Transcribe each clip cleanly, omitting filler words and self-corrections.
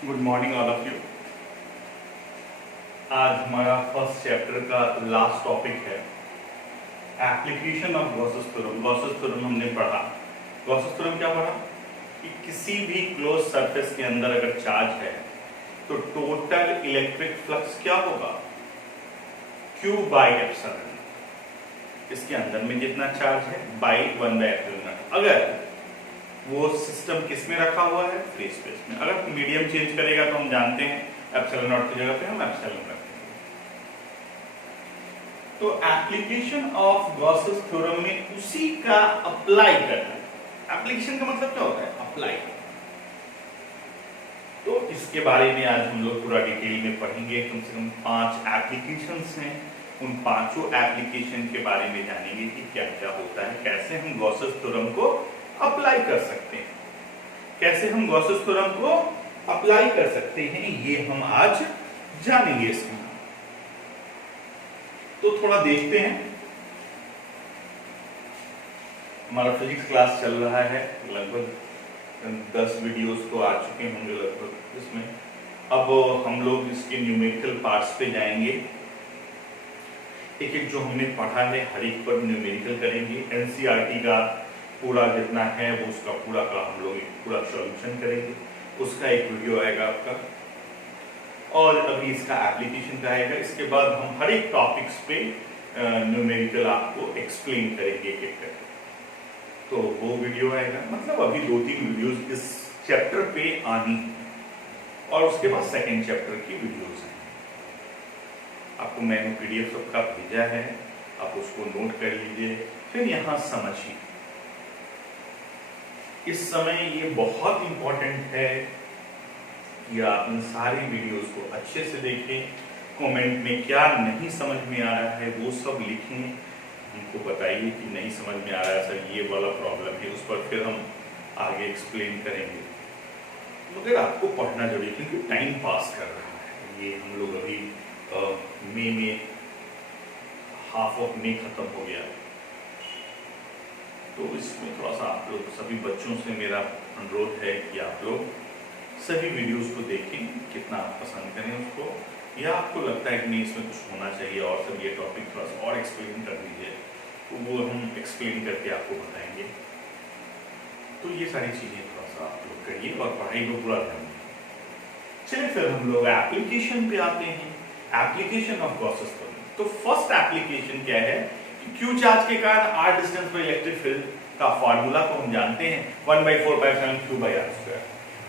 Good morning all of you. आज हमारा first chapter का लास्ट टॉपिक है application of Gauss's theorem. Gauss's theorem हमने पढ़ा। गॉसेस थ्योरम क्या पढ़ा कि किसी भी क्लोज सरफेस के अंदर अगर चार्ज है तो टोटल इलेक्ट्रिक फ्लक्स क्या होगा, Q बाई एप्सिलॉन। इसके अंदर में जितना चार्ज है बाई 1 बाई एप्सिलॉन। अगर वो सिस्टम किस में रखा हुआ है, फ्री स्पेस में। अगर मीडियम चेंज करेगा तो हम जानते हैं एप्सिलॉन नॉट की जगह पे हम एप्सिलॉन रखेंगे। तो एप्लीकेशन ऑफ गॉसेस थ्योरम में उसी का अप्लाई करना। एप्लीकेशन का मतलब क्या होता है, अप्लाई करना। तो इसके बारे में आज हम लोग पूरा डिटेल में पढ़ेंगे। कम से कम 5 एप्लीकेशंस हैं। उन पांचों एप्लीकेशन के बारे में जानेंगे कि क्या क्या होता है, कैसे हम गॉसेस थ्योरम को अप्लाई कर सकते हैं, कैसे हम गॉसेस थ्योरम को अप्लाई कर सकते हैं, ये हम आज जानेंगे इसमें। तो थोड़ा देखते हैं। हमारा फिजिक्स क्लास चल रहा है, लगभग 10 वीडियोस तो आ चुके होंगे लगभग इसमें। अब हम लोग इसके न्यूमेरिकल पार्ट्स पे जाएंगे। एक एक जो हमने पढ़ा है हर एक पर न्यूमेरिकल करेंगे। एनसीईआरटी का पूरा जितना है वो उसका पूरा का हम लोग पूरा सॉल्यूशन करेंगे। उसका एक वीडियो आएगा आपका, और अभी इसका एप्लीकेशन का आएगा। इसके बाद हम हर एक टॉपिक्स पे न्यूमेरिकल आपको एक्सप्लेन करेंगे एक एक करके। तो वो वीडियो आएगा, मतलब अभी 2-3 वीडियोस इस चैप्टर पे आनी है, और उसके बाद सेकेंड चैप्टर की वीडियोस आएंगी। आपको मैंने PDF सबका भेजा है, आप उसको नोट कर लीजिए, फिर यहां समझिए। इस समय ये बहुत इंपॉर्टेंट है कि आप इन सारी वीडियोस को अच्छे से देखें। कमेंट में क्या नहीं समझ में आ रहा है वो सब लिखें, हमको बताइए कि नहीं समझ में आ रहा है सर, ये वाला प्रॉब्लम है, उस पर फिर हम आगे एक्सप्लेन करेंगे। मगर आपको पढ़ना जरूरी है क्योंकि टाइम पास कर रहा है। ये हम लोग अभी मई में हाफ ऑफ मई खत्म हो गया, तो इसमें थोड़ा सा आप लोग सभी बच्चों से मेरा अनुरोध है कि आप लोग सभी वीडियोस को देखें, कितना आप पसंद करें उसको, या आपको लगता है कि नहीं इसमें कुछ होना चाहिए और सब ये टॉपिक थोड़ा सा और एक्सप्लेन कर दीजिए, तो वो हम एक्सप्लेन करके आपको बताएंगे। तो ये सारी चीजें थोड़ा सा आप लोग करिए और पढ़ाई को पूरा ध्यान दें। चलिए फिर हम लोग एप्लीकेशन पे आते हैं। Application of Gauss's theorem. तो फर्स्ट एप्लीकेशन क्या है कि क्यू चार्ज के कारण r डिस्टेंस पर इलेक्ट्रिक फील्ड का फार्मूला को हम जानते हैं 1/4π∗Q/r²।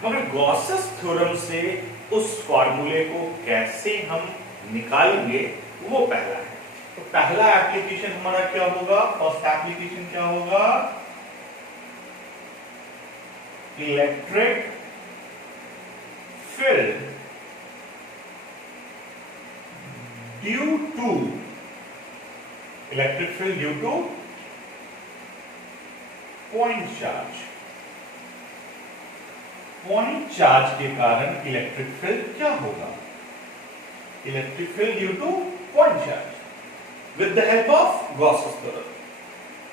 मगर गॉसेस थ्योरम से उस फार्मूले को कैसे हम निकालेंगे वो पहला है। तो पहला एप्लीकेशन हमारा क्या होगा, फर्स्ट एप्लीकेशन क्या होगा, electric field due two point charge. Point charge के कारण इलेक्ट्रिक फील्ड क्या होगा, electric field due two point charge with the help of Gauss's theorem.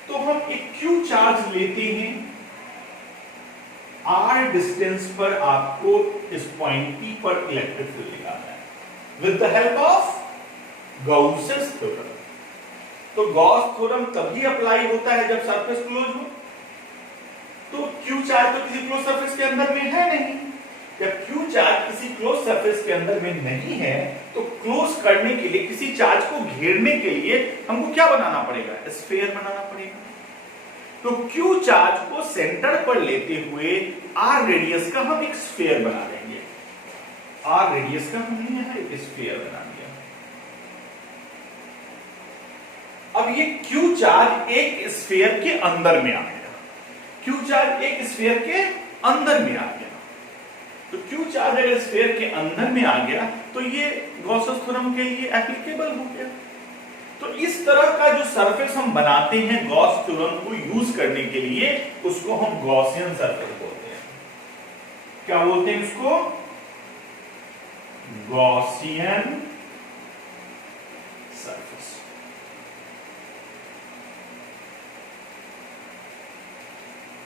तो हम एक क्यू चार्ज लेते हैं, r डिस्टेंस पर आपको इस पॉइंट P पर इलेक्ट्रिक फील्ड निकालना है with the help of Gauss's theorem. तो गॉस थ्योरम तभी अप्लाई होता है जब सरफेस क्लोज हो। तो क्यू चार्ज तो किसी क्लोज सरफेस के अंदर में है नहीं। जब क्यू चार्ज किसी क्लोज सरफेस के अंदर में नहीं है तो क्लोज करने के लिए, किसी चार्ज को घेरने के लिए हमको क्या बनाना पड़ेगा, स्फीयर बनाना पड़ेगा। तो क्यू चार्ज को सेंटर पर लेते हुए r रेडियस का हम एक स्फीयर बना लेंगे। r रेडियस का हमने यहां एक स्फीयर बना लिया। अब ये क्यू चार्ज एक स्फीयर के अंदर में आ गया। क्यू चार्ज एक स्फीयर के अंदर में आ गया। तो क्यू चार्ज अगर स्फीयर के अंदर में आ गया तो ये गॉसेस थ्योरम के लिए एप्लीकेबल हो गया। तो इस तरह का जो सरफेस हम बनाते हैं गॉस थ्योरम को यूज करने के लिए, उसको हम गॉसियन सरफेस बोलते हैं। क्या बोलते हैं उसको, गॉसियन सरफेस।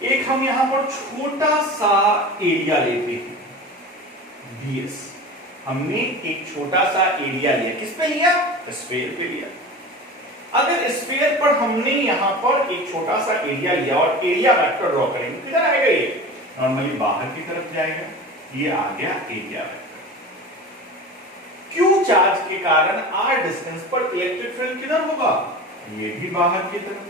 एक हम यहां पर छोटा सा एरिया लेते हैं ds। हमने एक छोटा सा एरिया लिया, किस पे लिया? स्फीयर पे लिया। अगर स्फीयर पर हमने यहां पर एक छोटा सा एरिया लिया और एरिया वेक्टर ड्रॉ करेंगे, किधर आएगा? ये नॉर्मली बाहर की तरफ जाएगा, ये आ गया एरिया वेक्टर। क्यू चार्ज के कारण r डिस्टेंस पर इलेक्ट्रिक फील्ड किधर होगा? ये भी बाहर की तरफ।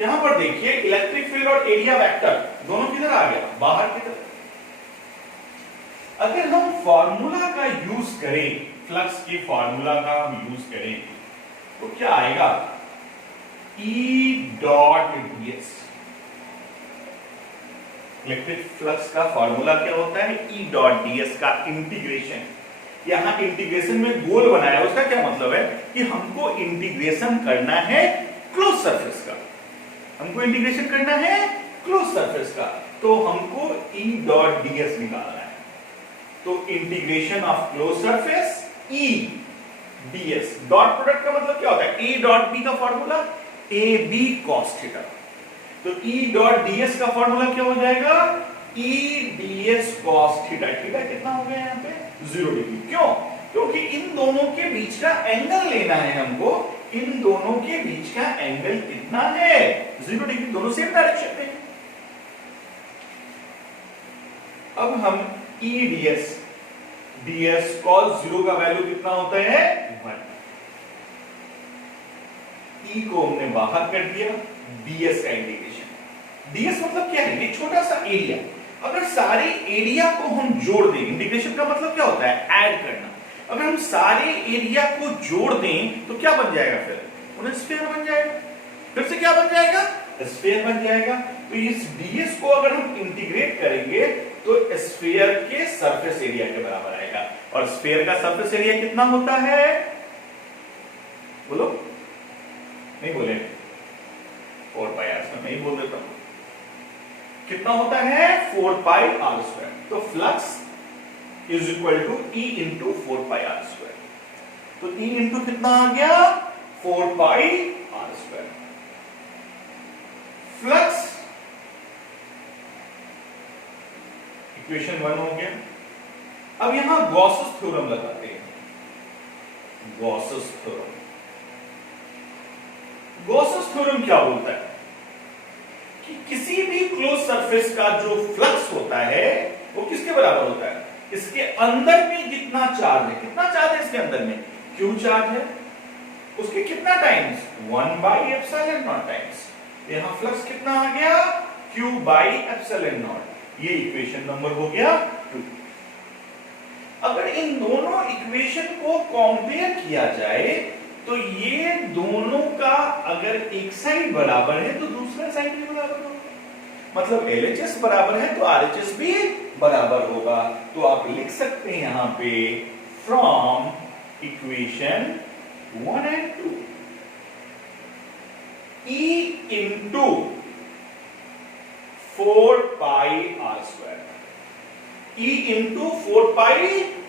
यहां पर देखिए इलेक्ट्रिक फील्ड और एरिया वेक्टर दोनों किधर आ गया? बाहर की तरफ। अगर हम फॉर्मूला का यूज करें, फ्लक्स के फॉर्मूला का हम यूज करें तो क्या आएगा? E dot ds। Electric flux का फॉर्मूला क्या होता है? E डॉट ds का इंटीग्रेशन। यहां इंटीग्रेशन में गोल बनाया, उसका क्या मतलब है कि हमको इंटीग्रेशन करना है क्लोज सरफेस का। हमको इंटीग्रेशन करना है क्लोज सरफेस का, तो हमको E डॉट ds निकालना है। तो integration of close surface E ds। Dot product का मतलब क्या होता है? A डॉट b का फॉर्मूला AB cos थीटा। तो E डॉट ds का फॉर्मूला क्या हो जाएगा? E ds cos theta. Theta कितना हो गया यहाँ पे? 0 डिग्री। क्यों? क्योंकि इन दोनों के बीच का एंगल लेना है हमको। इन दोनों के बीच का एंगल कितना है? 0 डिग्री। दोनों सेम डायरेक्शन में। अब हम E ds cos 0 का वैल्यू कितना होता है? 1। E को हमने बाहर कर दिया, ds का इंटीग्रेशन। ds मतलब क्या है? ये छोटा सा एरिया। अगर सारे एरिया को हम जोड़ दें, इंटीग्रेशन का मतलब क्या होता है? ऐड करना। अगर हम सारे एरिया को जोड़ दें तो क्या बन जाएगा? फिर स्फीयर बन जाएगा। फिर से क्या बन जाएगा? स्फीयर बन जाएगा। तो इस ds को अगर हम इंटीग्रेट करेंगे तो स्फीयर के सरफेस एरिया के बराबर आएगा। और स्फीयर का सरफेस एरिया कितना होता है? बोलो, नहीं बोले? 4 पाई r स्क्वायर। नहीं बोल देता हूं। कितना होता है? 4 पाई r स्क्वायर। तो flux is equal to E into 4 pi r square. तो E इंटू कितना आ गया? 4 pi r square. Flux equation 1 हो गया। अब यहां गॉसेस थ्योरम लगाते हैं। Gauss's theorem. गॉसेस थ्योरम क्या बोलता है कि किसी भी क्लोज सरफेस का जो फ्लक्स होता है वो किसके बराबर होता है? इसके अंदर में जितना चार्ज है, कितना चार्ज है इसके अंदर में? Q चार्ज है। उसके कितना times? 1 by epsilon not times. यहां फ्लक्स कितना आ गया? Q by epsilon not. ये इक्वेशन नंबर हो गया 2। अगर इन दोनों इक्वेशन को कंपेयर किया जाए तो ये दोनों का अगर एक साइड बराबर है तो दूसरा साइड भी बराबर होगा। मतलब LHS बराबर है तो RHS भी बराबर होगा। तो आप लिख सकते हैं यहां पे from equation 1 and 2 E into 4 pi r square. E into 4 pi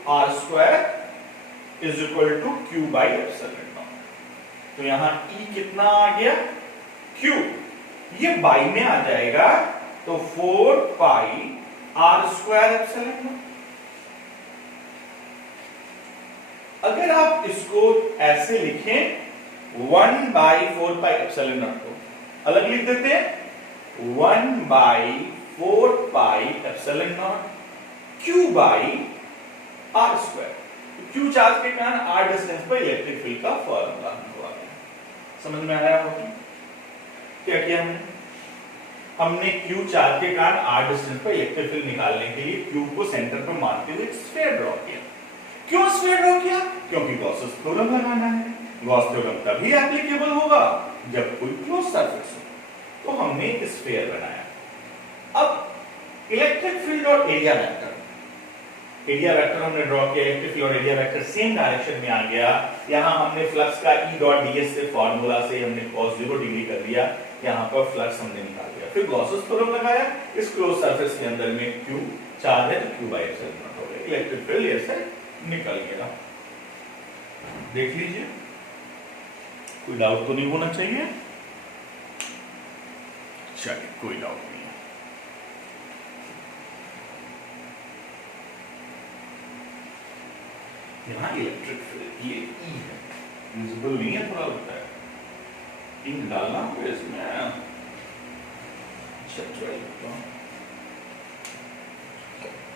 r square is equal to Q by epsilon naught. तो यहां E कितना आ गया? Q। ये बाई में आ जाएगा तो 4 pi r square epsilon not. अगर आप इसको ऐसे लिखें 1 बाई 4 पाई एप्सिलॉन नॉट को अलग लिख देते हैं 1 by 4 pi epsilon not Q by r square. Q charge के कारण r डिस्टेंस पर इलेक्ट्रिक फील्ड का फॉर्मूला हमको आ गया। समझ में आया होगा? क्या किया हमने Q चार्ज के कारण r डिस्टेंस पर इलेक्ट्रिक फील्ड निकालने के लिए Q को सेंटर पर मानते हुए स्फीयर ड्रॉ किया। क्यों स्फीयर ड्रॉ किया? क्योंकि गॉसेस थ्योरम लगाना है। गॉस थ्योरम तभी एप्लीकेबल होगा जब कोई क्लोज सरफेस हो। तो हमने स्फीयर बनाया। अब इलेक्ट्रिक फील्ड और एरिया वेक्टर। एरिया वेक्टर हमने ड्रॉ किया, इलेक्ट्रिक फील्ड और एरिया वेक्टर सेम डायरेक्शन में आ गया। यहां हमने फ्लक्स का E डॉट ds से फार्मूला से हमने cos 0 डिग्री कर दिया। यहां पर फ्लक्स हमने निकाल दिया। फिर गॉसेस थ्योरम लगाया। इस क्लोज सरफेस के अंदर में Q चार्ज है तो Q बाई एप्सिलॉन नॉट हो गया। इलेक्ट्रिक फील्ड ऐसे निकल गया। देख लीजिए, कोई डाउट तो नहीं होना चाहिए। चलिए, कोई डाउट नहीं है। यहाँ इलेक्ट्रिक फील्ड ये ई है, विजिबल नहीं है, थोड़ा लगता है, इंक डालना होगा इसमें।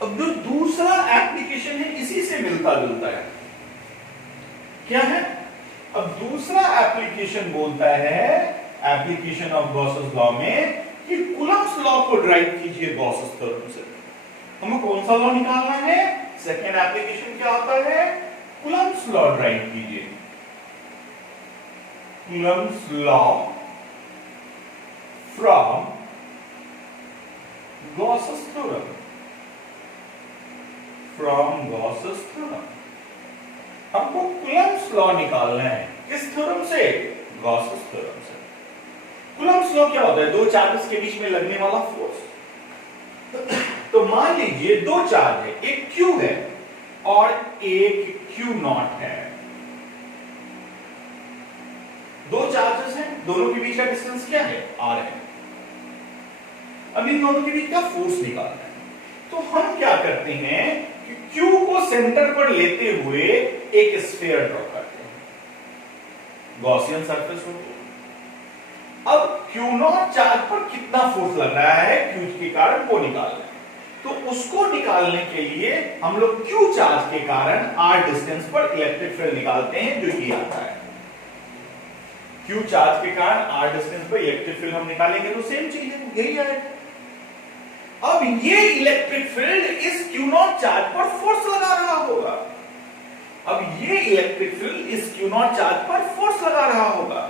अब जो दूसरा एप्लीकेशन है इसी से मिलता जुलता है, क्या है? अब दूसरा एप्लीकेशन बोलता है, एप्लीकेशन ऑफ गॉसेस लॉ में, कि कूलम्ब्स लॉ को ड्राइव कीजिए गॉसेस थ्योरम से। हमें कौन सा लॉ निकालना है? सेकेंड एप्लीकेशन क्या होता है? कूलम्ब्स लॉ ड्राइव कीजिए। Coulomb's law from Gauss's theorem, from Gauss's theorem. हमको कूलम्ब्स लॉ निकालना है, किस थ्योरम से? गॉसेस थ्योरम से। कूलम्ब्स लॉ क्या होता है? दो चार्जेस के बीच में लगने वाला फोर्स। तो मान लीजिए दो चार्ज है, एक Q है और एक Q0 है। दो चार्जेस हैं, दोनों के बीच का डिस्टेंस क्या है? R है। अब इन दोनों के बीच का फोर्स निकालना है। तो हम क्या करते हैं कि Q को सेंटर पर लेते हुए एक स्फीयर ड्रॉ करते हैं, गॉसियन सरफेस होती है। अब Q0 चार्ज पर कितना फोर्स लग रहा है Q के कारण, वो निकालना है। तो उसको निकालने के लिए हम लोग Q चार्ज के कारण R डिस्टेंस पर इलेक्ट्रिक फील्ड निकालते हैं, जो ये आता है। Q चार्ज के कारण R डिस्टेंस पर इलेक्ट्रिक फील्ड हम निकालेंगे तो सेम चीज है, यही आएगा। अब ये इलेक्ट्रिक फील्ड इस Q0 चार्ज पर फोर्स लगा रहा होगा। अब ये इलेक्ट्रिक फील्ड इस Q0 चार्ज पर फोर्स लगा रहा होगा।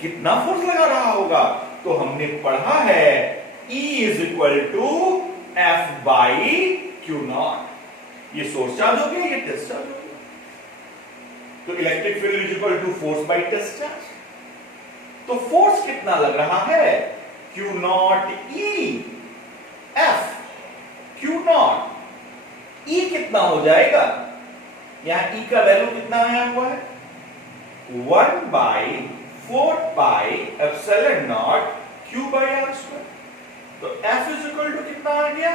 कितना फोर्स लगा रहा होगा? तो हमने पढ़ा है E is equal to F by Q0। ये सोर्स चार्ज हो गया, ये टेस्ट चार्ज हो गया। तो electric field is equal to force by test charge. तो फोर्स कितना लग रहा है? Q0 E F Q0। E कितना हो जाएगा? यहां E का वैल्यू कितना आया हुआ है? 1 by 4 pi epsilon not Q by R square. तो F इज इक्वल टू कितना आ गया?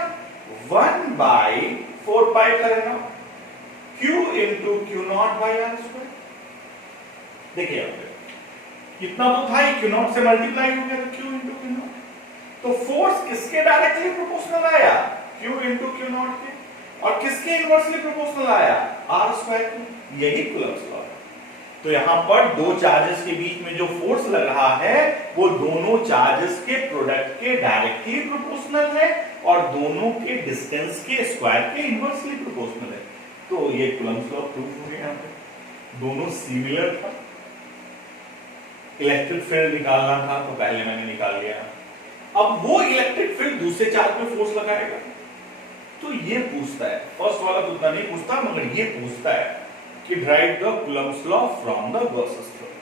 1 by 4 pi epsilon not Q into Q0 by R square. देखिए यहां पे कितना तो था, Q0 से मल्टीप्लाई हो गया, Q इंटू Q0। तो फोर्स किसके डायरेक्टली प्रोपोर्शनल आया? Q इंटू Q0 के। और किसके इनवर्सली प्रोपोर्शनल आया? R स्क्वायर के। यही कूलम्ब्स लॉ है। तो यहां पर दो चार्जेस के बीच में जो फोर्स लग रहा है वो दोनों चार्जेस के प्रोडक्ट के डायरेक्टली प्रोपोर्शनल है और दोनों के डिस्टेंस के स्क्वायर के इनवर्सली प्रोपोर्शनल है। तो ये कूलम्ब्स लॉ प्रूफ हो गया। यहां पे दोनों सिमिलर था। इलेक्ट्रिक फील्ड निकालना था तो पहले मैंने निकाल लिया। अब वो इलेक्ट्रिक फील्ड दूसरे चार्ज पे फोर्स लगाएगा तो ये पूछता है, फर्स्ट वाला तो उतना नहीं पूछता, मगर ये पूछता है कि drive the Coulomb's law from the Gauss's theorem.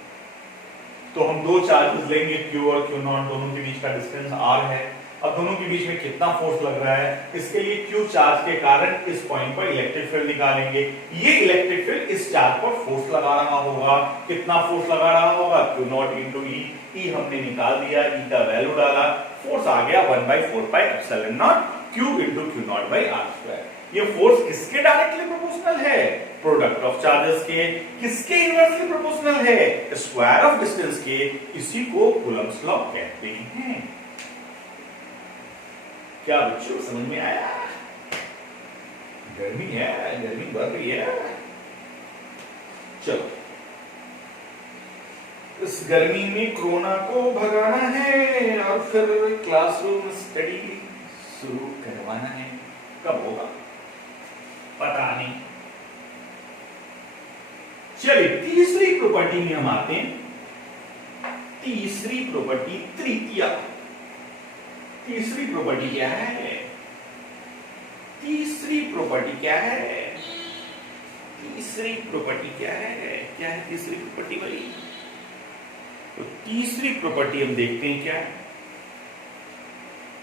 तो हम दो चार्जेस लेंगे, Q और Q0, दोनों के बीच का डिस्टेंस R है। अब दोनों के बीच में कितना फोर्स लग रहा है, इसके लिए Q चार्ज के कारण इस पॉइंट पर इलेक्ट्रिक फील्ड निकालेंगे। ये इलेक्ट्रिक फील्ड इस चार्ज पर फोर्स लगा रहा होगा। कितना फोर्स लगा रहा होगा? Q0 into E। E हमने निकाल दिया, E का वैल्यू डाला, फोर्स आ गया 1 by 4 pi epsilon not Q into Q0 by R square. ये फोर्स किसके डायरेक्टली प्रोपोर्शनल है? प्रोडक्ट ऑफ चार्जेस के। किसके इनवर्सली प्रोपोर्शनल है? स्क्वायर ऑफ डिस्टेंस के। इसी को कूलम्ब्स लॉ कहते हैं। क्या बच्चों समझ में आया? गर्मी है, गर्मी बढ़ रही है। चलो, इस गर्मी में कोरोना को भगाना है और फिर क्लासरूम स्टडी शुरू करवाना है। कब होगा पता नहीं। चलिए तीसरी प्रॉपर्टी में हम आते हैं। तीसरी प्रॉपर्टी, तृतीया। तीसरी प्रॉपर्टी क्या है? तीसरी प्रॉपर्टी क्या है? तीसरी प्रॉपर्टी क्या है? क्या है तीसरी प्रॉपर्टी वाली? तो तीसरी प्रॉपर्टी हम देखते हैं क्या है।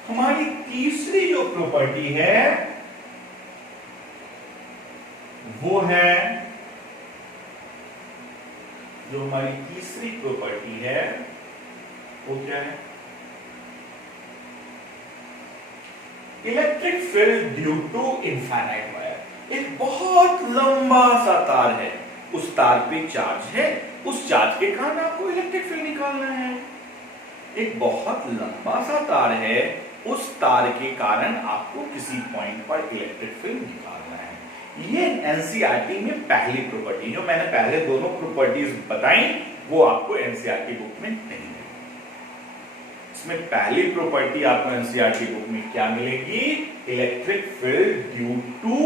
हमारी तीसरी जो प्रॉपर्टी है वो है, जो हमारी तीसरी प्रॉपर्टी है वो क्या है? Electric field due to infinite wire. एक बहुत लंबा सा तार है, उस तार पे चार्ज है, उस चार्ज के कारण आपको इलेक्ट्रिक फील्ड निकालना है। एक बहुत लंबा सा तार है, उस तार के कारण आपको किसी पॉइंट पर इलेक्ट्रिक फील्ड निकालना है। ये एनसीईआरटी में पहली प्रॉपर्टी, जो मैंने पहले दोनों प्रॉपर्टीज बताई वो आपको एनसीईआरटी बुक में नहीं है। इसमें पहली प्रॉपर्टी आपको एनसीईआरटी बुक में क्या मिलेगी? Electric field due to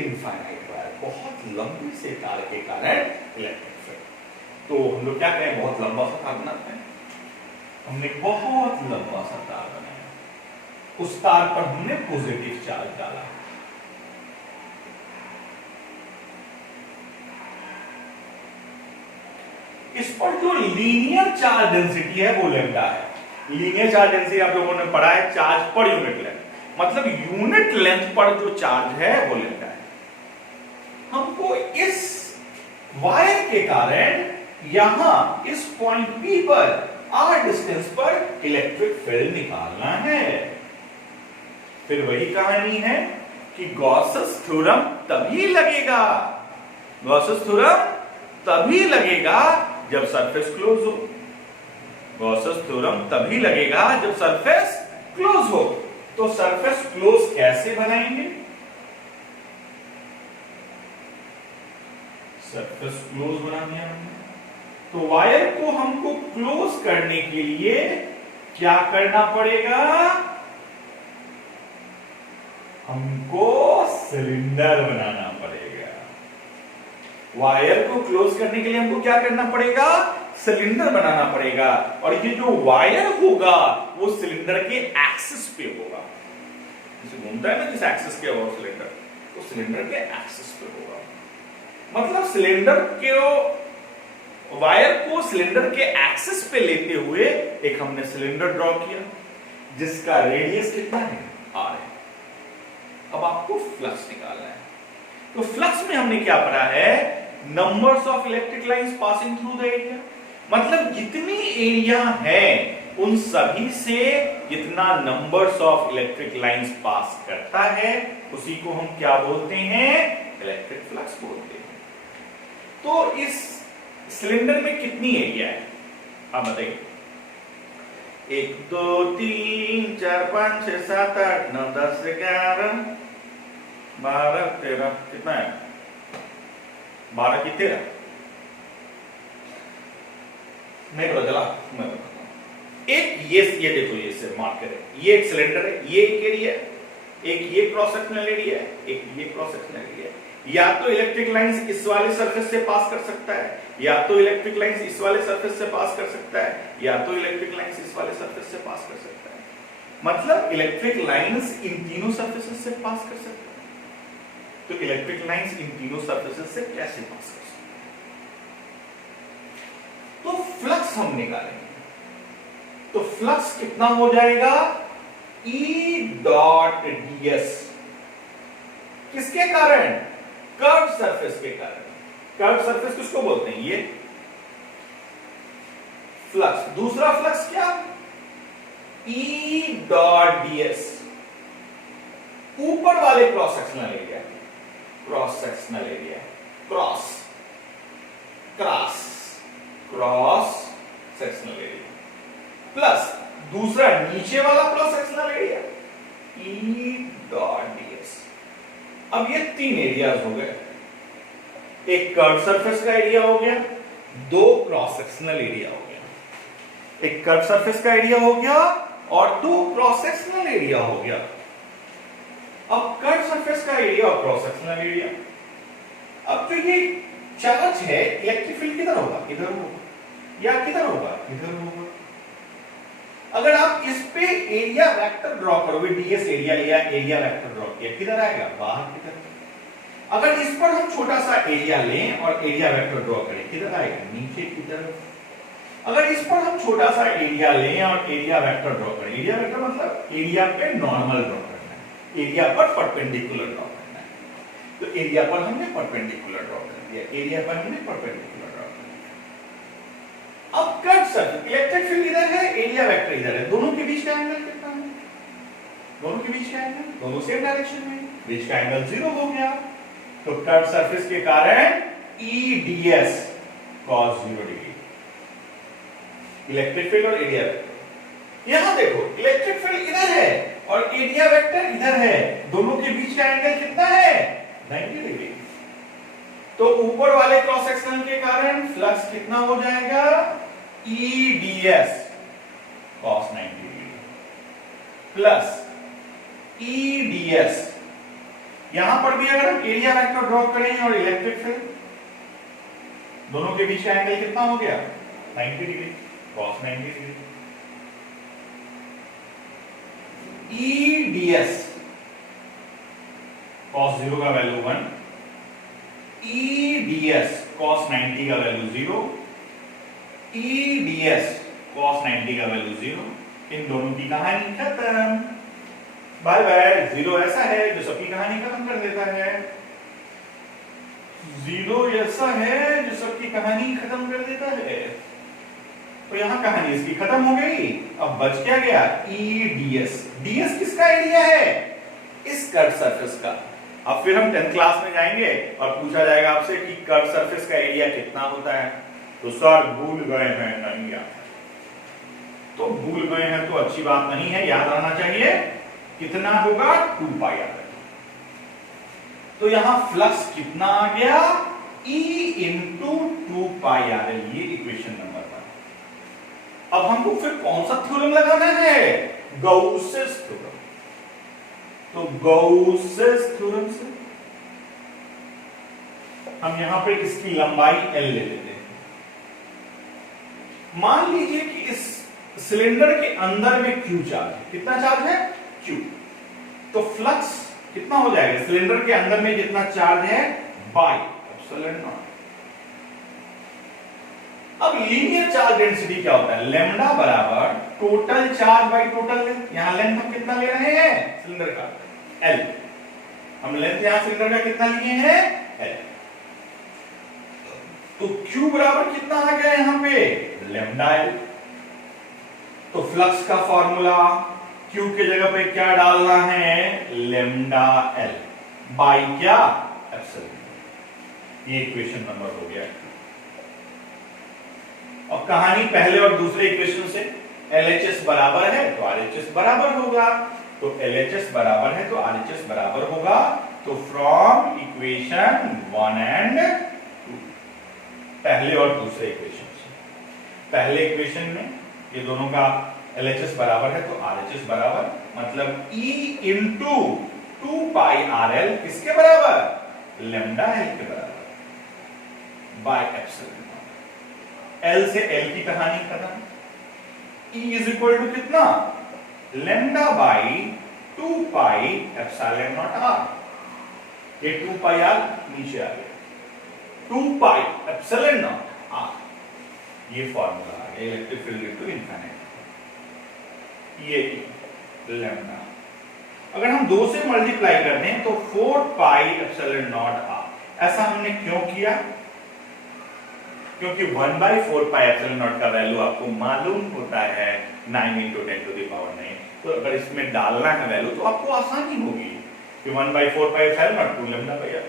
infinite wire, बहुत लंबी से तार के कारण इलेक्ट्रिक फील्ड। तो हम लोग क्या करें, बहुत लंबा सा तार बनाते हैं। हमने बहुत लंबा सा तार बनाया, उस तार पर हमने पॉजिटिव चार्ज डाला, इस पर जो लीनियर चार्ज डेंसिटी है वो लैम्डा है। लीनियर चार्ज डेंसिटी आप लोगों ने पढ़ा है, चार्ज पर यूनिट लेंथ, मतलब यूनिट लेंथ पर जो चार्ज है वो लैम्डा है। हमको इस वायर के कारण यहां इस पॉइंट P पर r डिस्टेंस पर इलेक्ट्रिक फील्ड निकालना है। फिर वही कहानी है कि गॉसेस थ्योरम तभी लगेगा, गॉसेस थ्योरम तभी लगेगा जब सरफेस क्लोज हो। गॉसेस थ्योरम तभी लगेगा जब सरफेस क्लोज हो। तो सरफेस क्लोज कैसे बनाएंगे? सरफेस क्लोज बना दिया हमने, तो वायर को हमको क्लोज करने के लिए क्या करना पड़ेगा? हमको सिलेंडर बनाना पड़ेगा। वायर को क्लोज करने के लिए हमको क्या करना पड़ेगा? सिलेंडर बनाना पड़ेगा। और ये जो वायर होगा वो सिलेंडर के एक्सिस पे होगा, जैसे घूमता है ना जिस एक्सिस पे होगा सिलेंडर, तो सिलेंडर के एक्सिस पे होगा। मतलब सिलेंडर के वायर को सिलेंडर के एक्सिस पे लेते हुए एक हमने सिलेंडर ड्रॉ किया जिसका रेडियस कितना है? r है। अब आपको फ्लक्स निकालना है, तो फ्लक्स में हमने क्या पढ़ा है? Numbers of electric lines passing through the area, मतलब जितनी एरिया है उन सभी से जितना numbers of electric lines pass करता है उसी को हम क्या बोलते हैं? इलेक्ट्रिक फ्लक्स बोलते हैं। तो इस सिलेंडर में कितनी एरिया है आप बताइए? 1 2 3 4 5 6 7 8 9 10 11 12 13, कितना है? 12 की 13 नहीं पता चला, मैं बताता हूं। एक ये देखो, ये से मार्कर है, ये एक सिलेंडर है, ये एक एरिया है, एक ये क्रॉस सेक्शनल एरिया है, एक ये क्रॉस सेक्शनल एरिया है। या तो इलेक्ट्रिक लाइंस इस वाले सरफेस से पास कर सकता है, या तो इलेक्ट्रिक लाइंस इस वाले सरफेस से पास कर सकता है, या तो इलेक्ट्रिक लाइंस इस वाले सरफेस से पास कर सकता है। मतलब इलेक्ट्रिक लाइंस इन तीनों सरफेसेस से पास कर सकता है। तो इलेक्ट्रिक लाइंस इन तीनों सरफेसेस से कैसे पास कर सकता है? तो फ्लक्स हम निकालेंगे, तो फ्लक्स कितना हो जाएगा? E डॉट ds, किसके कारण? कर्व सरफेस के कारण। कर्व सरफेस किसको बोलते हैं? ये फ्लक्स। दूसरा फ्लक्स क्या? E डॉट ds, ऊपर वाले cross sectional area, cross sectional area, cross cross cross sectional area, plus दूसरा नीचे वाला cross sectional area E dot ds। अब ये 3 एरियाज हो गए, एक कर्व सरफेस का एरिया हो गया, 2 क्रॉस सेक्शनल एरिया हो गया। एक कर्व सरफेस का एरिया हो गया और 2 क्रॉस सेक्शनल एरिया हो गया। अब कर्व सरफेस का एरिया और क्रॉस सेक्शनल एरिया, अब जो ये चार्ज है इलेक्ट्रिक फील्ड किधर होगा? इधर होगा, या किधर होगा? इधर होगा। अगर आप इस पे एरिया वेक्टर ड्रॉ करोगे, ds एरिया या एरिया वेक्टर ड्रॉ किया, किधर आएगा? बाहर की तरफ। अगर इस पर हम छोटा सा एरिया लें और एरिया वेक्टर ड्रॉ करें, किधर आएगा? नीचे की तरफ। अगर इस पर हम छोटा सा एरिया लें और एरिया वेक्टर ड्रॉ करें, एरिया वेक्टर मतलब एरिया पे नॉर्मल ड्रॉ करना है, एरिया पर परपेंडिकुलर ड्रॉ करना है। तो एरिया पर हमने परपेंडिकुलर ड्रॉ कर दिया, एरिया पर हमने परपेंडिकुलर ड्रॉ कर दिया। अब कर्व सरफेस, इलेक्ट्रिक फील्ड इधर है, एरिया वेक्टर इधर है, दोनों के बीच का एंगल कितना है? दोनों के बीच का एंगल, दोनों सेम डायरेक्शन में, बीच का एंगल 0 हो गया। तो कर्व सरफेस के कारण EDS cos 0 degree. Electric field और एरिया वेक्टर, यहां देखो इलेक्ट्रिक फील्ड इधर है और एरिया वेक्टर इधर है, दोनों के बीच का एंगल कितना है 90 डिग्री। तो ऊपर वाले क्रॉस सेक्शन के कारण फ्लक्स कितना हो जाएगा EDS cos 90 degree plus EDS, यहां पर भी अगर हम एरिया वेक्टर ड्रॉ करें और इलेक्ट्रिक फील्ड, दोनों के बीच का एंगल कितना हो गया 90 degree cos 90 degree. EDS cos 0 का वैल्यू 1, EDS cos 90 का वैल्यू 0, EDS cos 90 का वैल्यू 0। इन दोनों की कहानी खत्म, बाय बाय। जीरो ऐसा है जो सबकी कहानी खत्म कर देता है, जीरो ऐसा है जो सबकी कहानी खत्म कर देता है। तो यहां कहानी इसकी खत्म हो गई, अब बच क्या गया EDS। DS किसका एरिया है इस कर्व सरफेस का। अब फिर हम 10th क्लास में जाएंगे और पूछा जाएगा आपसे कि कर्व सरफेस का एरिया कितना होता है, तो सर भूल गए हैं नहीं यार, तो भूल गए हैं तो अच्छी बात नहीं है, याद रहना चाहिए कितना होगा 2 पाई आर। तो यहां फ्लक्स कितना आ गया E इंटू 2 पाई आर, ये इक्वेशन नंबर 1। अब हमको फिर कौन सा थ्योरम लगाना है गाउसेस थ्योरम। तो गाउसेस थ्योरम से हम यहां पे इसकी लंबाई L ले लेते हैं। मान लीजिए कि इस सिलेंडर के अंदर में Q चार्ज है, कितना चार्ज है Q, तो फ्लक्स कितना हो जाएगा सिलेंडर के अंदर में जितना चार्ज है बाय एप्सिलॉन नॉट। अब लीनियर चार्ज डेंसिटी क्या होता है, लेमडा बराबर total charge by total length. यहां लेंथ हम कितना ले रहे हैं सिलेंडर का L, हम लेंथ यहां सिलेंडर का कितना लिए हैं L, तो Q बराबर कितना आ गया यहां पे लेमडा L। तो फ्लक्स का फॉर्मूला Q के जगह पे क्या डालना है लेमडा L बाय क्या एप्सिलॉन। ये इक्वेशन नंबर हो गया। और कहानी पहले और दूसरे इक्वेशन से, LHS बराबर है तो RHS बराबर होगा, तो LHS बराबर है तो RHS बराबर होगा। तो फ्रॉम इक्वेशन 1 एंड 2, पहले और दूसरे इक्वेशन से, पहले इक्वेशन में ये दोनों का LHS बराबर है तो RHS बराबर, मतलब E इंटू 2 पाई RL किसके बराबर लेमडा L के बराबर बाय एप्सिलॉन। L से L की कहानी खत्म। E इज इक्वल टू कितना lambda by 2 pi epsilon not R। ये 2 पाई R नीचे आ गया, 2 पाई एप्सिलॉन नॉट R, ये फॉर्मूला आ गया इलेक्ट्रिक फील्ड इनटू इनफिनिटी। ये लेमडा अगर हम 2 से मल्टीप्लाई कर दें तो 4 पाई एप्सिलॉन नॉट R। ऐसा हमने क्यों किया, क्योंकि 1/4 पाई एप्सिलॉन नॉट का वैल्यू आपको मालूम होता है 9 × 10⁹। तो अगर इसमें डालना है वैल्यू तो आपको आसानी होगी कि 1/4 pi epsilon not 2 lambda by R।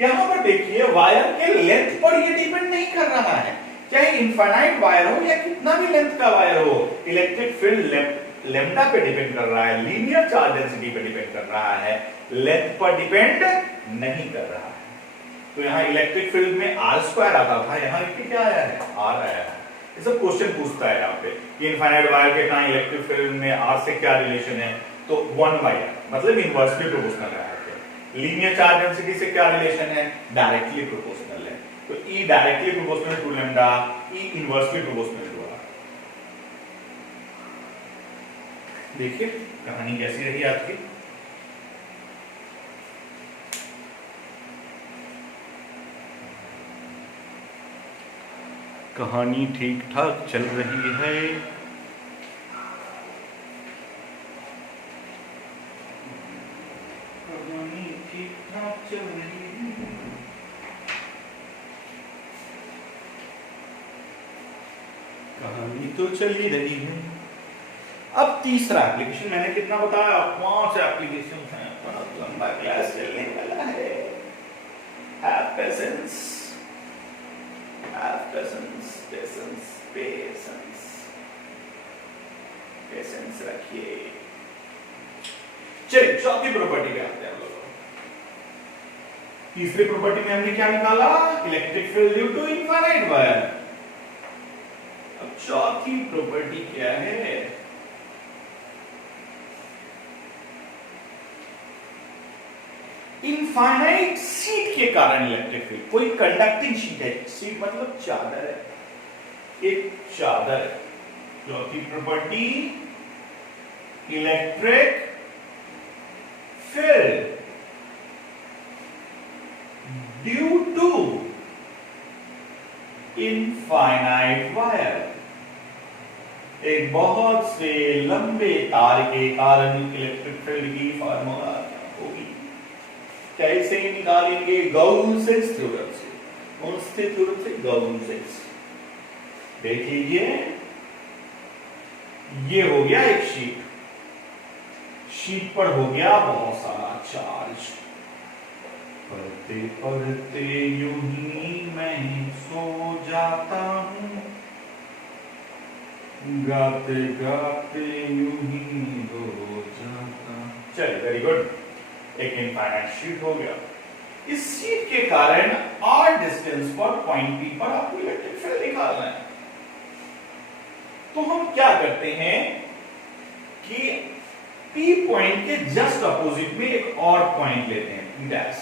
यहां पर देखिए वायर के लेंथ पर ये डिपेंड नहीं कर रहा है, चाहे इनफाइनाइट वायर हो या कितना भी लेंथ का वायर हो, इलेक्ट्रिक फील्ड लेमडा पे डिपेंड कर रहा है, लीनियर चार्ज डेंसिटी पे डिपेंड कर रहा है, लेंथ पर डिपेंड नहीं कर रहा है। तो यहाँ इलेक्ट्रिक फील्ड में R² आता था, यहाँ क्या आया है R आया है। ये सब क्वेश्चन पूछता है यहाँ पे कि इनफाइनाइट वायर के कहां इलेक्ट्रिक फील्ड में R से क्या रिलेशन है, तो 1/R, मतलब इनवर्सली प्रोपोर्शनल है। लीनियर चार्ज डेंसिटी से क्या रिलेशन है, डायरेक्टली प्रोपोर्शनल है। तो E directly proportional to lambda, E inversely proportional to R। देखिए कहानी कैसी रही आपकी। कहानी ठीक ठाक चल रही है। कहानी ठीक ठाक चल रही है। कहानी तो चल ही रही है। अब तीसरा एप्लीकेशन, मैंने कितना बताया 5 एप्लीकेशन हैं, बहुत लंबा क्लास चलने वाला है। Have patience. Have patience. Patience. Patience. Patience रखिए। चलिए चौथी प्रॉपर्टी पे आते हैं हम लोग। तीसरी प्रॉपर्टी में हमने क्या निकाला? Electric field due to infinite wire. अब चौथी प्रॉपर्टी क्या है? इनफाइनाइट शीट के कारण इलेक्ट्रिक फील्ड, कोई कंडक्टिंग शीट है, शीट मतलब चादर है, एक चादर है। चौथी property electric field due to infinite wire, एक बहुत से लंबे तार के कारण इलेक्ट्रिक फील्ड की फार्मूला होगी। कैसे निकालेंगे? गाउसेस थ्योरम से। कौन से थ्योरम से? गाउसेस। देख लीजिए, ये हो गया एक शीट, शीट पर हो गया बहुत सारा चार्ज, पढ़ते पढ़ते यूं ही मैं सो जाता हूं, गाते गाते यूं ही हो जाता। चलिए, वेरी गुड। एक इनफाइनाइट शीट हो गया। इस शीट के कारण r डिस्टेंस पर पॉइंट P पर आपको इलेक्ट्रिक फील्ड निकालना है। तो हम क्या करते हैं कि P पॉइंट के जस्ट अपोजिट में एक और पॉइंट लेते हैं, P डैश।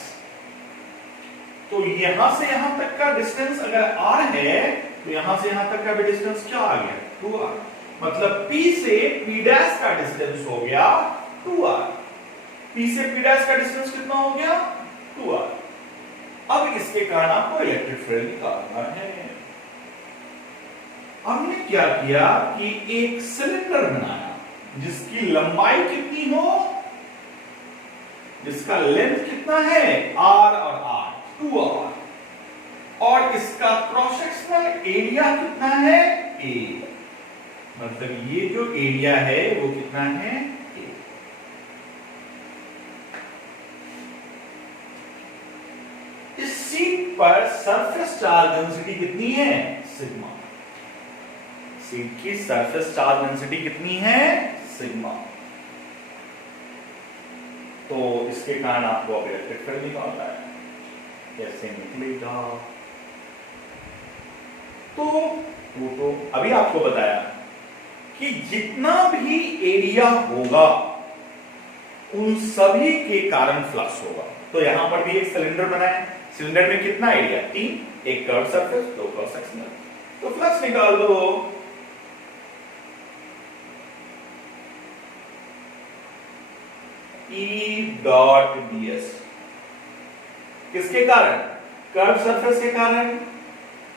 तो यहां से यहां तक का डिस्टेंस अगर r है, तो यहां से यहां तक का भी डिस्टेंस क्या आ गया? 2r। मतलब P से P डैश का डिस्टेंस हो गया 2r। P से P डैश का डिस्टेंस कितना हो गया? 2r। अब इसके कारण आपको इलेक्ट्रिक फील्ड निकालना है। हमने क्या किया कि एक सिलेंडर बनाया जिसकी लंबाई कितनी हो, जिसका लेंथ कितना है? r और r, 2r, और इसका क्रॉस सेक्शनल एरिया कितना है? a। मतलब ये जो एरिया है वो कितना है? a। इस शीट पर सरफेस चार्ज डेंसिटी कितनी है? सिग्मा। शीट की सरफेस चार्ज डेंसिटी कितनी है? सिग्मा। तो इसके कारण आपको अब इलेक्ट्रिक फील्ड निकालना है। कैसे निकलेगा? तो अभी आपको बताया कि जितना भी एरिया होगा उन सभी के कारण फ्लक्स होगा। तो यहां पर भी एक सिलेंडर बनाया, सिलेंडर में कितना एरिया? 3, एक कर्व सरफेस, 2 क्रॉस सेक्शनल। तो फ्लक्स निकाल दो। E डॉट ds किसके कारण? कर्व सरफेस के कारण।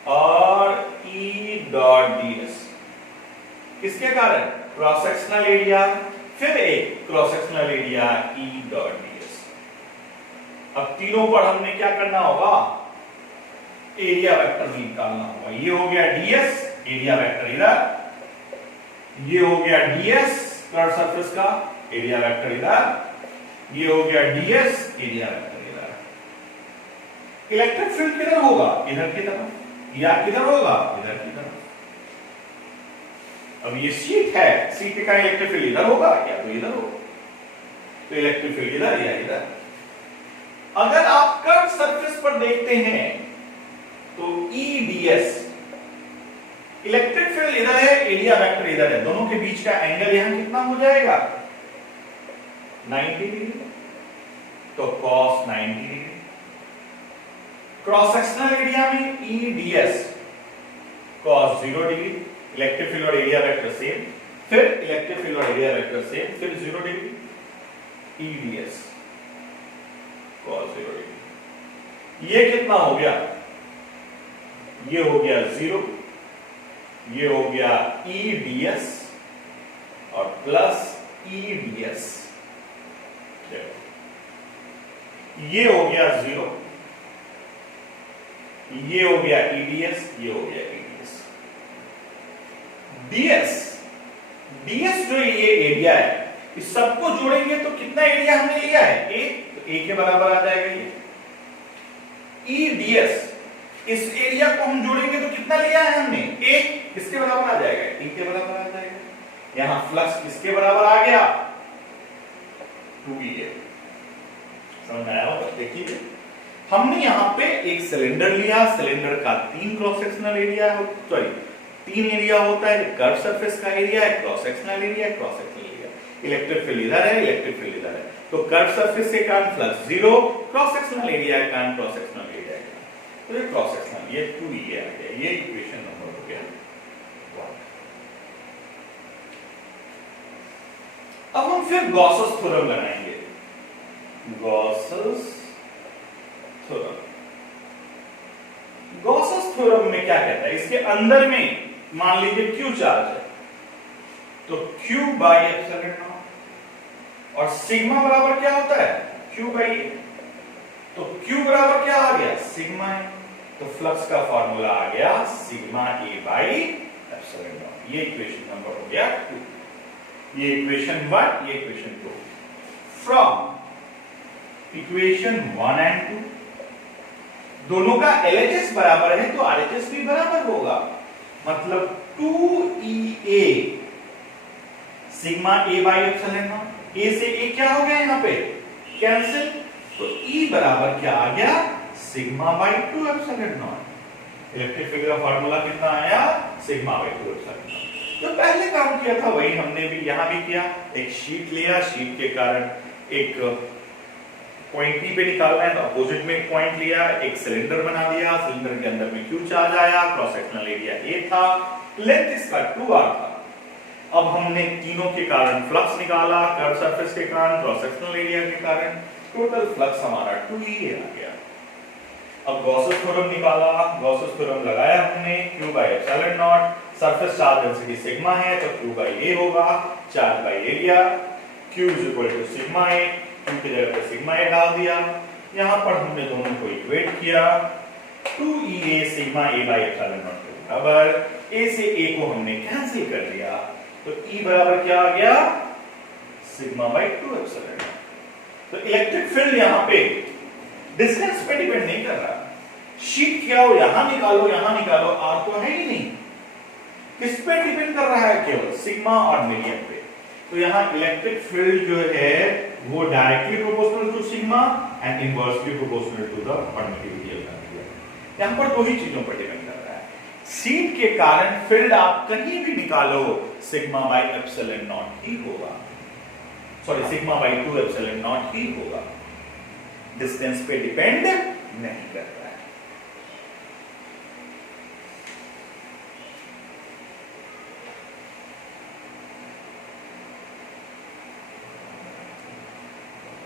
और E डॉट ds किसके कारण? Cross sectional area. फिर एक cross sectional area E dot ds। अब तीनों पर हमने क्या करना होगा? एरिया वेक्टर निकालना होगा। ये हो गया ds, एरिया वेक्टर इधर। ये हो गया ds, कर्व सरफेस का एरिया वेक्टर इधर। ये हो गया ds, एरिया वेक्टर इधर। इलेक्ट्रिक फील्ड किधर होगा? इधर की तरफ। या किधर होगा? इधर की तरफ। अब ये शीट है, शीट का इलेक्ट्रिक फील्ड इधर होगा या तो इधर होगा। तो इलेक्ट्रिक फील्ड इधर या इधर। अगर आप कर्व सरफेस पर देखते हैं तो EDS, इलेक्ट्रिक फील्ड इधर है, एरिया वेक्टर इधर है, दोनों के बीच का एंगल यहां कितना हो जाएगा? 90 डिग्री। तो cos 90 degree. Cross sectional area में EDS cos 0 degree. Electric field और एरिया वेक्टर सेम, फिर इलेक्ट्रिक फील्ड और एरिया वेक्टर सेम, फिर 0 डिग्री। EDS cos 0 degree. ये कितना हो गया? ये हो गया 0, ये हो गया EDS और प्लस EDS। ये हो गया 0, ये हो गया EDS, ये हो गया EDS। DS जो ये एरिया है, इस सबको जोड़ेंगे तो कितना एरिया हमने लिया है? A। तो A के बराबर आ जाएगा ये। EDS, इस एरिया को हम जोड़ेंगे तो कितना लिया है हमने, ए किसके बराबर आ जाएगा, टी के बराबर आ जाएगा। यहां फ्लक्स किसके बराबर आ गया, 2E। समझ आया होगा। देखिए हमने यहां पे एक सिलेंडर लिया, सिलेंडर का 3 cross sectional area, sorry 3 area होता है, कर्व सरफेस का एरिया है, cross sectional area, cross sectional area. Electric field इधर है, इलेक्ट्रिक फील्ड इधर है, तो कर्व सरफेस के कारण फ्लक्स 0, क्रॉस सेक्शनल एरिया के कारण क्रॉस सेक्शनल एरिया है, तो ये क्रॉस सेक्शनल, ये 2E आ गया। ये इक्वेशन नंबर हो गया 1। अब हम फिर गॉसेस थ्योरम लगाएंगे। गॉसेस थ्योरम, गॉसेस थ्योरम में क्या कहता है, इसके अंदर में मान लीजिए Q चार्ज है, तो Q बाई एप्सिलॉन नॉट, और सिग्मा बराबर क्या होता है, Q बाई ए, तो Q बराबर क्या आ गया, सिग्मा ए, तो फ्लक्स का फॉर्मूला आ गया sigma A by epsilon not. ये इक्वेशन नंबर हो गया 2, ये इक्वेशन 1, ये इक्वेशन 2। फ्रॉम इक्वेशन 1 एंड 2, दोनों का LHS बराबर है तो RHS भी बराबर होगा, मतलब 2EA sigma A by epsilon naught, A से ए क्या हो गया यहाँ पे कैंसिल, तो E बराबर क्या आ गया, sigma by 2 epsilon not. Electric field का फार्मूला कितना आया, सिग्मा बाई 2 एप्सिलॉन नॉट। तो पहले काम किया था वही हमने भी यहां भी किया, एक शीट लिया, शीट के कारण एक पॉइंट P पे निकालना है तो अपोजिट में एक पॉइंट लिया, एक सिलेंडर बना दिया, सिलेंडर के अंदर में Q चार्ज आया, क्रॉस सेक्शनल एरिया A था, लेंथ इसका 2R था। अब हमने तीनों के कारण फ्लक्स निकाला, कर्व सरफेस के कारण, क्रॉस सेक्शनल एरिया के कारण, टोटल फ्लक्स हमारा 2E आ गया। अब गॉसेस थ्योरम निकाला, गॉसेस थ्योरम लगाया हमने, Q by epsilon naught, surface charge density sigma है तो Q बाई A होगा, charge by area, Q is equal to sigma A, Q की जगह पर सिग्मा ए डाल दिया, यहां पर हमने दोनों को इक्वेट किया, 2EA sigma A by epsilon not के बराबर, A से A को हमने कैंसिल कर दिया, तो E बराबर क्या आ गया, सिग्मा बाई 2 एप्सिलॉन नॉट। तो इलेक्ट्रिक फील्ड यहां पे डिस्टेंस पे डिपेंड नहीं कर रहा, शीट क्या हो यहां निकालो R तो है ही नहीं, किस पे डिपेंड कर रहा है, केवल सिग्मा और मीडियम पे। तो यहां इलेक्ट्रिक फील्ड जो है वो directly proportional to sigma and inversely proportional to the permittivity of the, यहां पर दो ही चीजों पर डिपेंड कर रहा है। शीट के कारण फील्ड आप कहीं भी निकालो सिग्मा बाई एप्सिलॉन नॉट ही होगा, sorry sigma by 2 epsilon naught ही होगा, डिस्टेंस पे डिपेंड नहीं कर रहा है।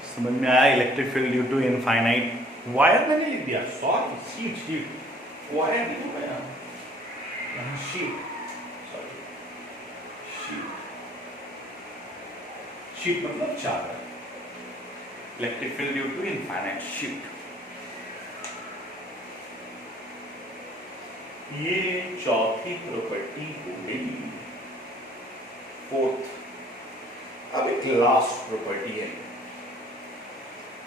समझ में आया, electric field due to infinite wire मैंने लिख दिया, सॉरी शीट वायर नहीं होगा यहाँ शीट, सॉरी शीट मतलब चादर, electric field due to infinite sheet. ये चौथी प्रॉपर्टी हो गई। फोर्थ, अब एक लास्ट प्रॉपर्टी है,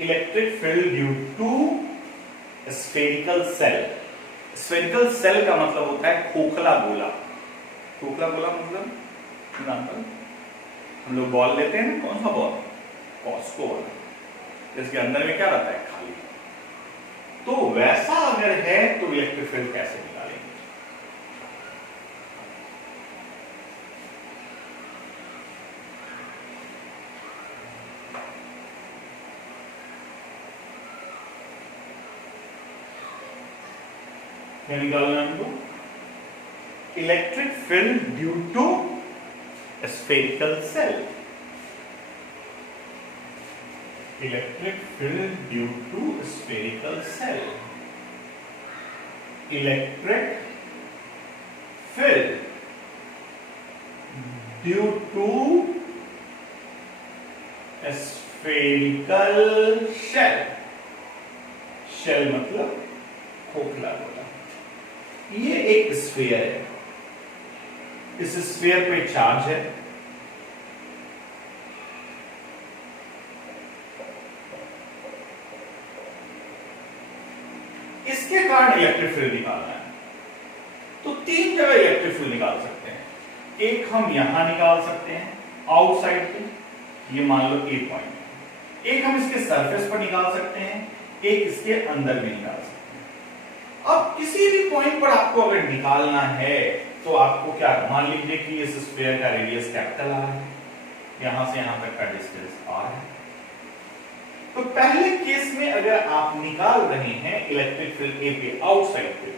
electric field due to spherical shell. Spherical shell का मतलब होता है खोखला गोला। खोखला गोला मतलब एग्जांपल हम लोग बॉल लेते हैं, कौन सा बॉल, कॉस्को वाला, इसके अंदर में क्या रहता है, खाली। तो वैसा अगर है तो इलेक्ट्रिक फील्ड कैसे निकालेंगे, क्या निकालना है हमको, electric field due to spherical shell, electric field due to spherical shell, electric field due to spherical shell, shell मतलब खोखला गोला। ये एक स्फीयर है, इस स्फीयर पे चार्ज है, इसके कारण इलेक्ट्रिक फील्ड निकालना है, तो तीन जगह इलेक्ट्रिक फील्ड निकाल सकते हैं। एक हम यहां निकाल सकते हैं आउटसाइड पे, ये मान लो ए पॉइंट, एक हम इसके सरफेस पर निकाल सकते हैं, एक इसके अंदर भी निकाल सकते हैं। अब किसी भी पॉइंट पर आपको अगर निकालना है तो आपको क्या, मान लीजिए कि इस स्फीयर का रेडियस कैपिटल आर है, यहां से यहां तक का डिस्टेंस आर है, तो पहले केस में अगर आप निकाल रहे हैं इलेक्ट्रिक फील्ड ए पे आउटसाइड पे,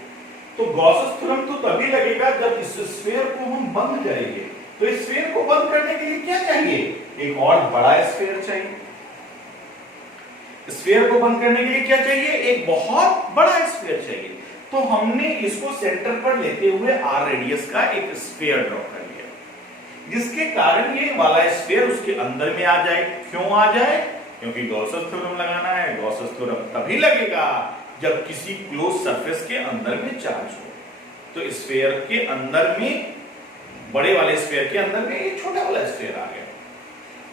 तो गॉसेस थ्योरम तो तभी लगेगा जब इस स्फीयर को हम बंद करेंगे। तो इस स्फीयर को बंद करने के लिए क्या चाहिए, एक और बड़ा स्फीयर चाहिए। स्फीयर को बंद करने के लिए क्या चाहिए, एक बहुत बड़ा स्फीयर चाहिए। तो हमने इसको सेंटर पर लेते हुए आर रेडियस का एक स्फीयर ड्रॉ कर लिया, जिसके कारण ये वाला स्फीयर उसके अंदर में आ जाए। क्यों आ जाए, क्योंकि गॉसेस थ्योरम लगाना है। गॉसेस थ्योरम तभी लगेगा जब किसी क्लोज सरफेस के अंदर में चार्ज हो। तो स्फीयर के अंदर में, बड़े वाले स्फीयर के अंदर में एक छोटा वाला स्फीयर आ गया।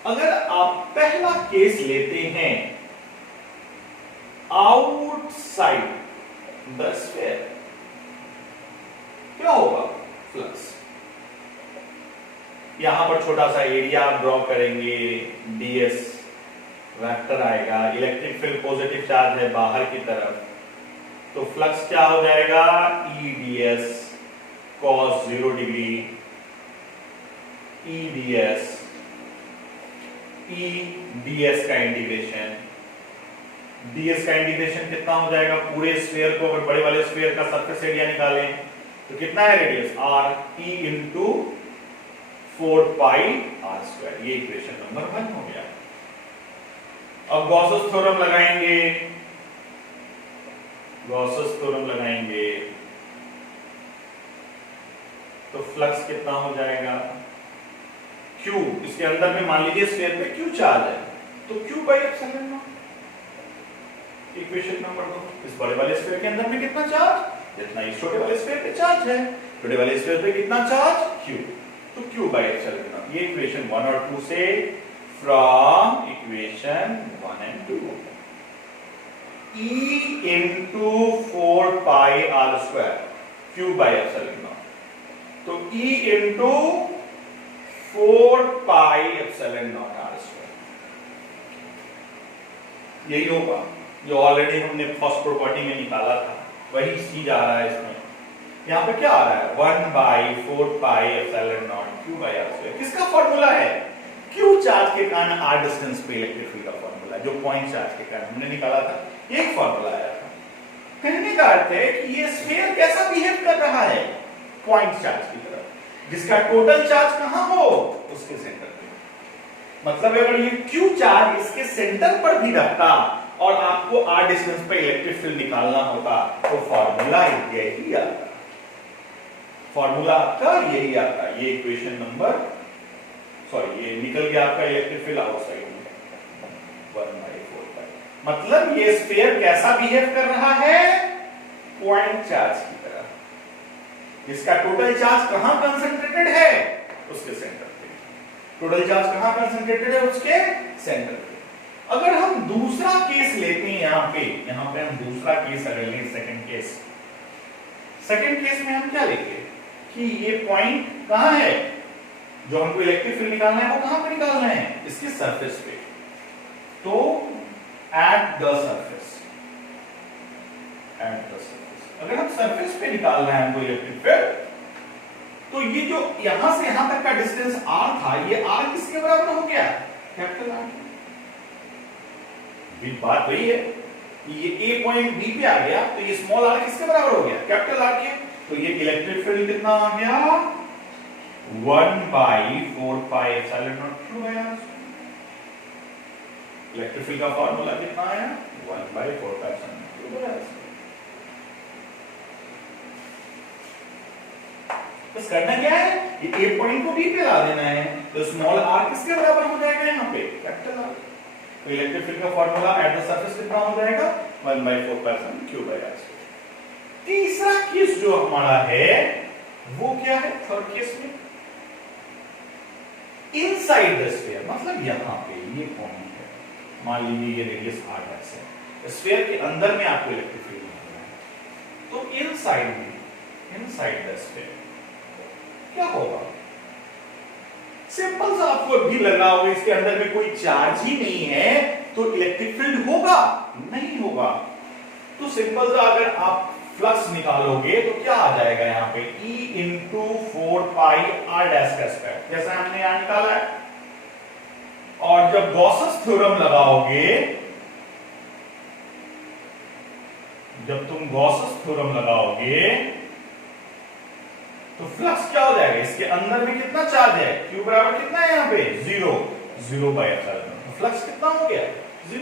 अगर आप पहला केस लेते हैं आउटसाइड द स्फीयर, क्या होगा, फ्लक्स। यहां पर छोटा सा एरिया आप ड्रॉ करेंगे, ds वेक्टर आएगा, इलेक्ट्रिक फील्ड पॉजिटिव चार्ज है बाहर की तरफ, तो फ्लक्स क्या हो जाएगा, E ds cos 0 degree, E ds, E ds का इंटीग्रेशन, ds का इंटीग्रेशन कितना हो जाएगा, पूरे स्फीयर को, अगर बड़े वाले स्फीयर का सरफेस एरिया निकालें तो कितना है radius r, E into 4 pi r square. ये इक्वेशन नंबर 1 हो गया। अब गॉसेस थ्योरम लगाएंगे, गॉसेस थ्योरम लगाएंगे तो फ्लक्स कितना हो जाएगा, Q, इसके अंदर में मान लीजिए स्फीयर पे Q चार्ज है, तो Q by epsilon not, equation number 2। इस बड़े वाले स्फीयर के अंदर में कितना चार्ज, जितना इस छोटे वाले स्फीयर पे चार्ज है, छोटे वाले स्फीयर पे कितना चार्ज, Q, तो Q बाई एप्सिलॉन नॉट। ये इक्वेशन 1 और 2 से, from equation 1 and 2, E into 4 pi r square, Q by epsilon naught, तो E into 4 pi epsilon naught r square, यही होगा जो ऑलरेडी हमने फर्स्ट प्रॉपर्टी में निकाला था, वही चीज आ रहा है इसमें। यहाँ पे क्या आ रहा है, 1 by 4 pi epsilon naught Q by r square। किसका फॉर्मूला है, Q चार्ज के कारण r डिस्टेंस पे इलेक्ट्रिक फील्ड का फॉर्मूला, जो पॉइंट चार्ज के कारण हमने निकाला था, एक फॉर्मूला आया था। कहने का अर्थ है कि ये स्फीयर कैसा बिहेव कर रहा है, पॉइंट चार्ज की तरफ, जिसका टोटल चार्ज कहां हो, उसके सेंटर पे। मतलब अगर ये Q चार्ज इसके सेंटर पर भी रहता और आपको r डिस्टेंस पे इलेक्ट्रिक फील्ड निकालना होता, तो फॉर्मूला यही आता, फॉर्मूला आपका यही आता। ये इक्वेशन नंबर, सॉरी, ये निकल गया आपका इलेक्ट्रिक फील्ड आउटसाइड में 1/4 पाई। मतलब ये स्फीयर कैसा बिहेव कर रहा है, पॉइंट चार्ज की तरह। इसका टोटल चार्ज कहां कंसंट्रेटेड है, उसके सेंटर पे। टोटल चार्ज कहां कंसंट्रेटेड है, उसके सेंटर पे। अगर हम दूसरा केस लेते हैं, यहां पे हम दूसरा केस अगर लें, सेकंड केस में हम क्या लेंगे कि ये पॉइंट कहां है, जो हमको इलेक्ट्रिक फील्ड निकालना है, वो कहां पे निकालना है, इसके सरफेस पे। तो एट द सरफेस, अगर हम सरफेस पे निकालना है हमको इलेक्ट्रिक फील्ड, तो ये जो यहां से यहां तक का डिस्टेंस r था, ये r किसके बराबर हो गया, कैपिटल R। भी बात वही है कि ये a पॉइंट b पे आ गया, तो ये स्मॉल r किसके बराबर हो गया, कैपिटल R के। तो ये इलेक्ट्रिक फील्ड कितना आ गया, 1/4 pi epsilon naught Q by r। Electric field का फॉर्मूला कितना आया, 1/4 pi epsilon naught Q by r। बस करना क्या है, ये a पॉइंट को b पे ला देना है, तो स्मॉल r किसके बराबर हो जाएगा, यहाँ पे कैपिटल R। तो इलेक्ट्रिक फील्ड का फॉर्मूला एट द सरफेस कितना हो जाएगा, 1/4 pi epsilon Q by r। तीसरा केस जो हमारा है वो क्या है, थर्ड केस में, इनसाइड द स्फीयर, मतलब यहां पे ये पॉइंट है, मान लीजिए ये रेडियस r है, स्फीयर के अंदर में आपको इलेक्ट्रिक फील्ड निकालना है। तो इनसाइड द स्फीयर क्या होगा? सिंपल सा आपको भी लगा होगा, इसके अंदर में कोई चार्ज ही नहीं है तो इलेक्ट्रिक फील्ड होगा? नहीं होगा। तो सिंपल सा अगर आप फ्लक्स निकालोगे तो क्या आ जाएगा यहाँ पे? E into 4 pi r dash का स्क्वायर, जैसा हमने यहां निकाला है। और जब गॉसेस थ्योरम लगाओगे, जब तुम गॉसेस थ्योरम लगाओगे तो फ्लक्स क्या हो जाएगा? इसके अंदर में कितना चार्ज है? Q बराबर कितना है यहाँ पे? 0 बाय एप्सिलॉन। तो फ्लक्स कितना हो गया? 0।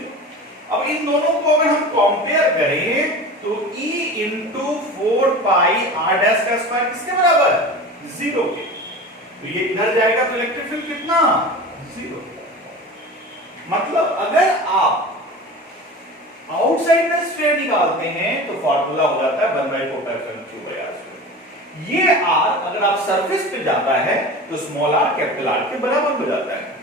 अब इन दोनों को अगर हम कंपेयर करें तो E into 4 pi r dash का स्क्वायर किसके बराबर? 0 के। तो ये इधर जाएगा तो इलेक्ट्रिक फील्ड कितना? 0। मतलब अगर आप आउटसाइड में स्फीयर निकालते हैं तो फॉर्मूला हो जाता है 1/4 पाई Q बाय r। ये r अगर आप सरफेस पे जाता है तो स्मॉल r कैपिटल R के बराबर हो जाता है।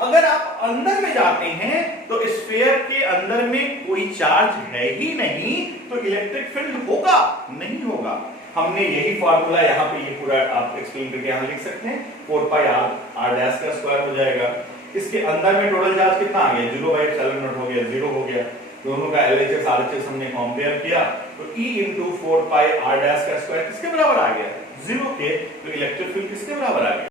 अगर आप अंदर में जाते हैं तो स्फीयर के अंदर में कोई चार्ज है ही नहीं तो इलेक्ट्रिक फील्ड होगा? नहीं होगा। हमने यही फॉर्मूला यहाँ पे ये पूरा आप एक्सप्लेन करके यहाँ लिख सकते हैं। 4 पाई r डैश का स्क्वायर हो जाएगा। इसके अंदर में टोटल चार्ज कितना आ गया? 0 बाय एप्सिलॉन नॉट हो गया, 0 हो गया। दोनों का LHS RHS हमने कंपेयर किया तो E into 4 pi r dash का स्क्वायर किसके बराबर आ गया? 0 के। तो इलेक्ट्रिक फील्ड किसके बराबर आ गया?